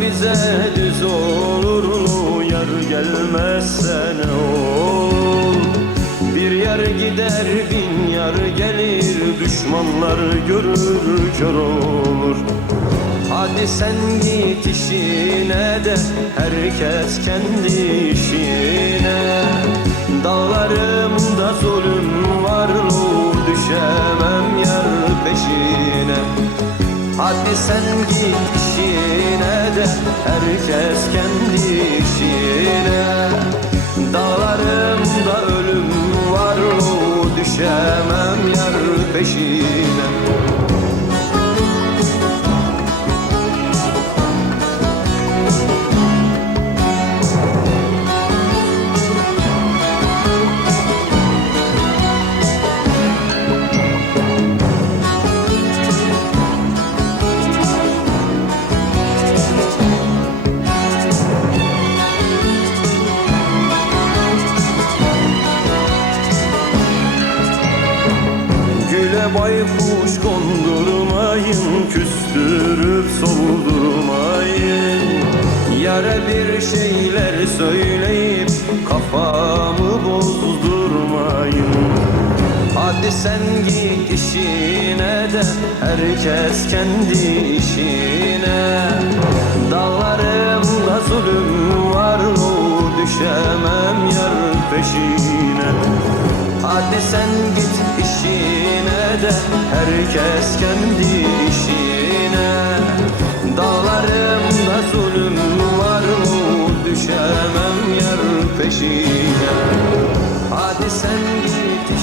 bize düz olur mu? Yar gelmezse ne olur? Bir yar gider bin yar gelir. Düşmanlar görür kör olur. Hadi sen git işine de Herkes kendi işine. Dağlarımda zulüm var lo Düşemem yar peşine. Hadi sen git Herkes kendi işine Dağlarımda ölüm var Düşemem yar peşine baykuş kondurmayın Küstürüp soldurmayın Yara bir şeyler söyleyip Kafamı bozdurmayın. Hadi sen git işine de Herkes kendi işine. Dağlarımda zulüm var o Düşemem yar peşine. Hadi sen git işine de Herkes kendi işine. Dağlarımda zulüm var mı Düşemem yar peşine. Hadi sen git